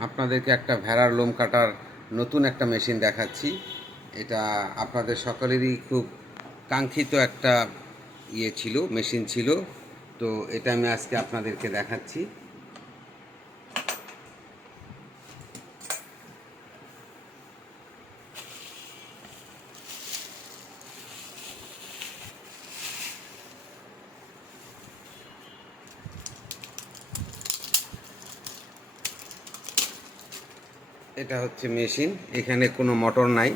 আপনাদেরকে একটা ভেড়ার লোম কাটার নতুন একটা মেশিন দেখাচ্ছি। এটা আপনাদের সকলেরই খুব কাঙ্ক্ষিত একটা ইয়ে ছিল, মেশিন ছিল। তো এটা আমি আজকে আপনাদেরকে দেখাচ্ছি। এটা হচ্ছে মেশিন, এখানে কোনো মোটর নাই।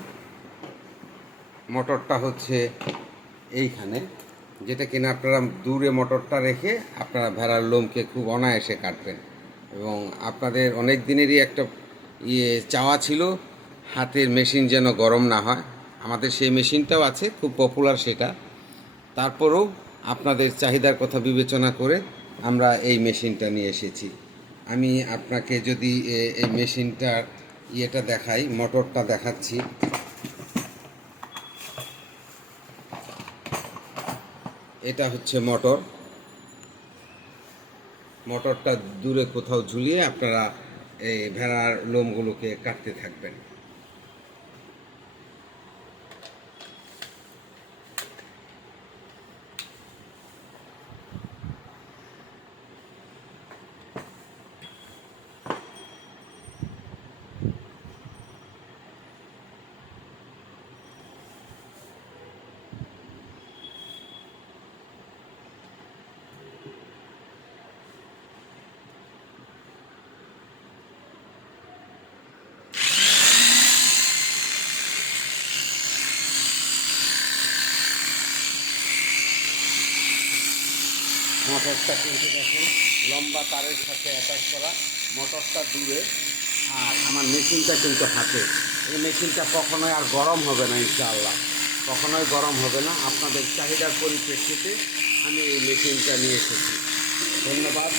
মোটরটা হচ্ছে এইখানে, যেটা কিনা আপনারা দূরে মোটরটা রেখে আপনারা ভেড়ার লোমকে খুব অনায়াসে কাটবেন। এবং আপনাদের অনেক দিনেরই একটা ইয়ে চাওয়া ছিল, হাতের মেশিন যেন গরম না হয়। আমাদের সেই মেশিনটাও আছে, খুব পপুলার সেটা। তারপরেও আপনাদের চাহিদার কথা বিবেচনা করে আমরা এই মেশিনটা নিয়ে এসেছি। আমি আপনাকে যদি এই মেশিনটার ইয়েটা দেখাই, মোটরটা দেখাচ্ছি। এটা হচ্ছে মোটর। মোটরটা দূরে কোথাও ঝুলিয়ে আপনারা এই ভেড়ার লোমগুলোকে কাটতে থাকবেন। মোটরটা কিন্তু দেখেন, লম্বা তারের সাথে অ্যাটাচ করা, মোটরটা দূরে, আর আমার মেশিনটা কিন্তু হাতে। এই মেশিনটা কখনোই আর গরম হবে না, ইনশাআল্লাহ। কখনোই গরম হবে না। আপনাদের চাহিদার পরিপ্রেক্ষিতে আমি এই মেশিনটা নিয়ে এসেছি। ধন্যবাদ।